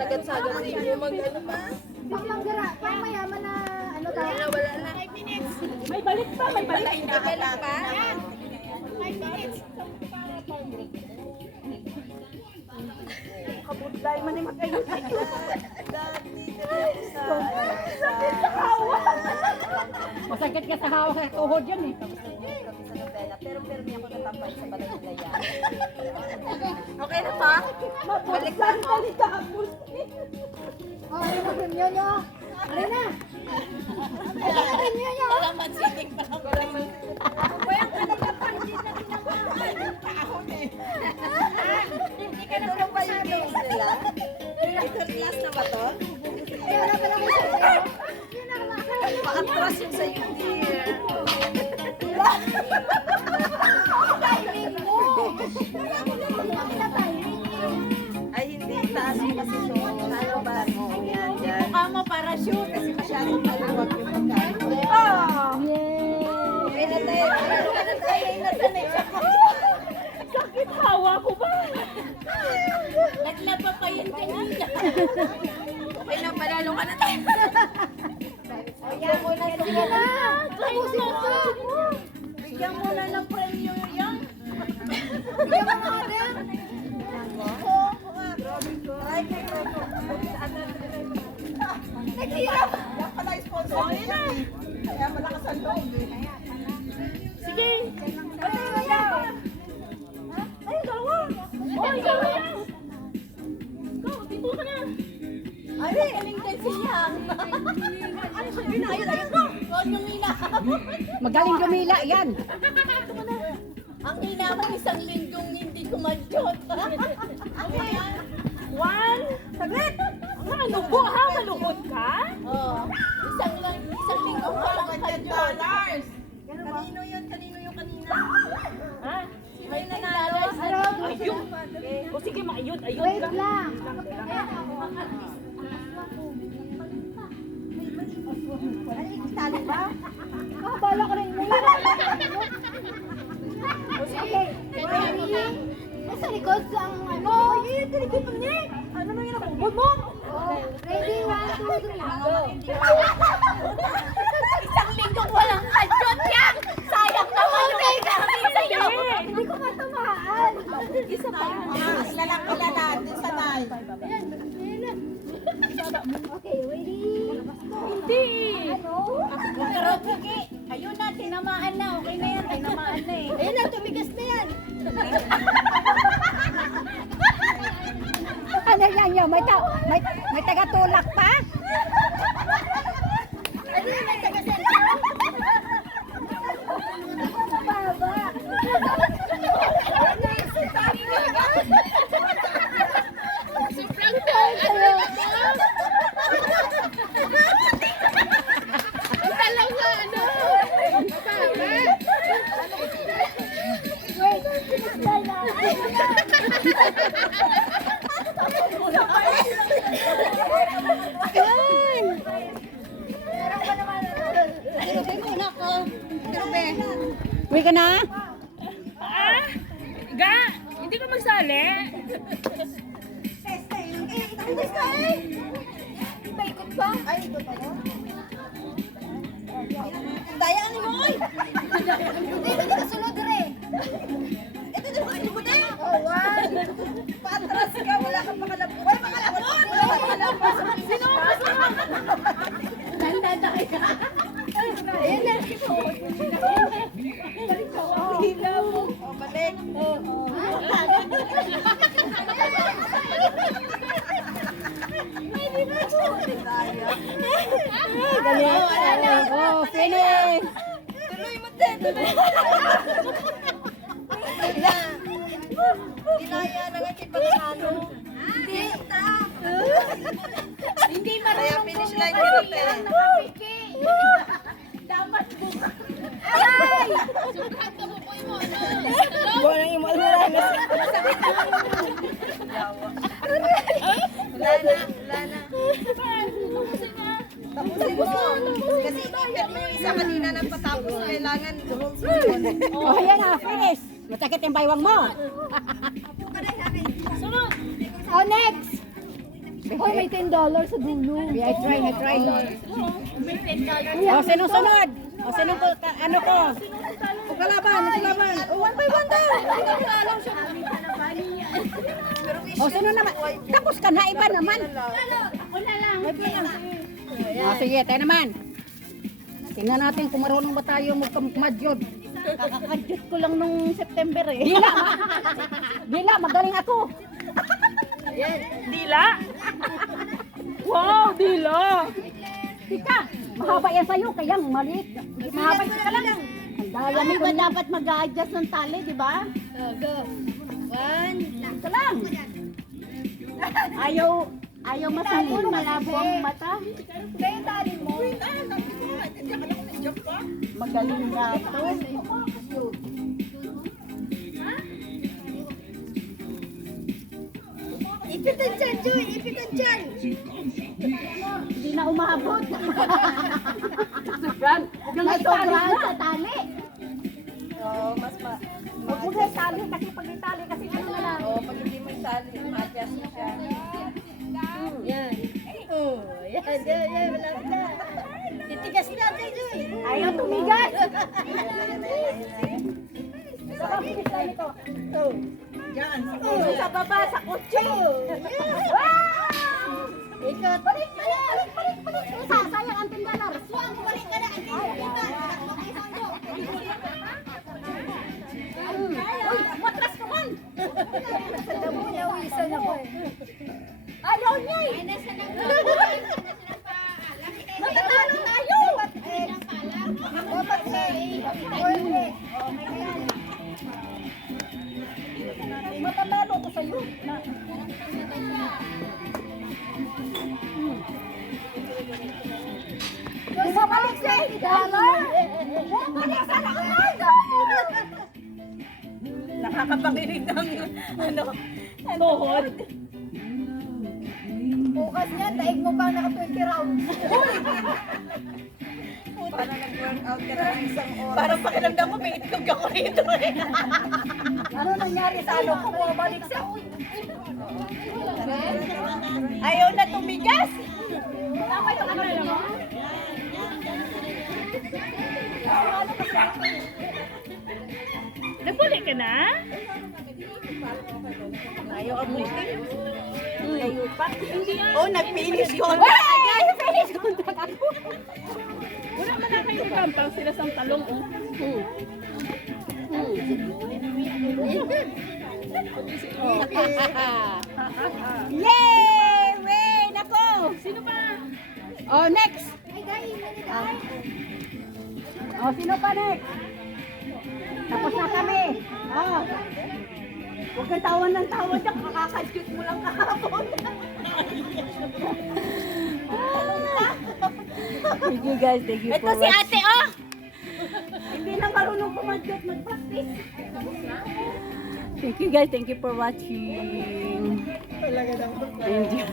Sagad-sagad sa'yo mag-ano pa? Pang mayaman na ano daw? Wala na. 5 minutes. May balik pa. May balik pa? 5 minutes. Kabudlay man ni mag-ayos. Sakit sa hawa. Masakit ka sa hawak sa tuhod yan eh. Pero may ako natapay sa balay nila yan. Okay na pa? Balik lang talita ang Oh, ano na premyo nyo? Ano na? Ano na premyo nyo? Walang mansiting pa. Walang mansiting. Bayang kanina pa, hindi na pinamahan. Kahon eh. Hindi ka na masyado. Ito last na ba to? Eh, wala pa lang yung sa'yo. Paatras yung sa'yo, dear. Timing mo! Wala timing eh. Ay, hindi. Taas yung kasi so. Ano ba? Yan, yan. Mukha mo para shoot. Kasi masyadong maluwag yung pagkain. Oh! Okay na tayo. Meron ka na tayo. Nasanay sa Sakit hawa ko ba? Naglaba pa yun kanina. Okay na, panalo ka na tayo. Ayan, sige na! Tapusin mo! Bigyan mo na ng premyo yan. Bigyan mo nga din! Naghirap. Yan pala yung sponsor niya. Kaya malakas ang loob. Sige. Ay, dalawa! Oh, ikaw na yan. Ikaw, dito ka na. Ay, galing din siya! Ano sabi na? Ayun mo. Huwag yung hina. Magaling lumila yan! Ang hina mo isang linggong hindi kumadyot. Okay. 1. Saglit. Malubo ha? Malubot ka? Oo. Isang linggong walang kadyot. Kanino yun? Kanino yung kanina? Ha? May nanalo. Ayun. O sige, maayod. Ayun Wait lang. lang! Tali ba? Ah, bala ko rin mo yun! Okay, ready? Sa likod ang ano? Ay, sa likod mo niya! Ano nang yun ako? Huwag mo! Ready? 1, 2, 3, go! Isang linggong walang kadyot yan. Sayang naman yung gamit sa'yo. Hindi ko matamaan! Isa pa. Lalakila natin sa tayo. Ayan, ayan. Okay, ready? Hindi. Ano? Karaoke. Ayun na, tinamaan na. Okay na yan, tinamaan na eh. Ayun na, tumigas na yan! Ano yan yun? May taga-tulak pa? Ano yun? May taga-tulak? Baba! Sobrang tayo! Talaga, ano? Baba! Wait, stay na! Yan! Meron pa naman ano? Tirubi muna ko. Tirubi. Uwi ka na? Ah? Ga, hindi ka magsali. Itakot ka eh! Paikot ba? Ay, ito pa mo? Dayaan mo oy. Hindi, hindi ka sunod rin. Ito din mo mo din. Oh, one. Patras ka, wala kang makalabot. Wala makalabot. Wala makalabot. Sino? Nandada ka. Ayan na. Hila mo. O, balik. Oh, finish. Tuloy mo din. Dinaya na nga yung pagkano. Hindi. Hindi Kaya marunong finish line ka na tayo. nakapiki. Dapat buka. Ay! Buwan ang imo na. Wala na, wala na. Tapusin mo. Kasi ipit mo yung isa kanina nang patapos ka kailangan rules. Oh, ayan na, finish. Masakit yung baywang mo. Oh, next! Hoy, may $10 sa dulo. I try. Oh, sinong sunod? Oh, sinong ano ko? O, kalaban. Oh, 1 by 1 daw. Oh, sino naman? Tapos ka na, iba naman. Ako na lang. Oh, sige, tayo naman. Tingnan natin kung marunong ba tayo magkamadyod. Kakakadyod ko lang nung September eh. Dila, magaling ako. Dila? Wow, dila! Tika, mahaba yan sa'yo, kaya maliit. Mahaba ka lang. Ang daya mo ba dapat mag-a-adjust ng tali, di ba? Go. 1. Ika lang. Ayaw masalin, malabo ang mata. Kaya yung tali mo. Magaling nga to. Ipitan dyan, Joy. Ipitan dyan. Hindi na umabot. Sobran. Nasobrahan sa tali. Oo, mas ma... Huwag mo sa tali kasi pag itali kasi ano na lang. Oo, pag hindi mo itali, ma-adjust mo siya. Yan. Oh, yan. Malapit na. Titigas natin, Joy. Ayaw tumigas. Sa baba, sa kotse. Ikot. Balik. Sayang ang $10. Suwang, bumalik ka na. Uy, matras ka man. Nawisan ako. Ayaw niya eh. Natatalo tayo. Dapat sa Matatalo ko sa'yo. Bumabalik siya eh. Bumabalik sa lakas. Nakakapanginig ng ano, tuhod. bukas niya, daig mo pa naka 20 rounds. Parang nag-workout ka na ng isang oras. Parang pakiramdam mo, may itlog ako rito eh. Ano nangyari sa ano ko? Bumabalik siya. Ayaw na tumigas. Tama yung ano niya. Nagpuli ka na? Ayaw ka muli. Layo pa. Oh, nag-finish ko. Ay, finish contract ako. Wala man na kayong kampang sila sa talong. Yay! Wait, ako! Sino pa? Oh, next! Oh, sino pa next? Tapos na kami. Oh. Huwag kang tawan ng tawa dyan. Kakakadjut mo lang kahapon. Thank you guys. Thank you Ito si ate, oh! Hindi na marunong kumadjut. Mag-practice. Thank you guys. Thank you for watching. Thank you.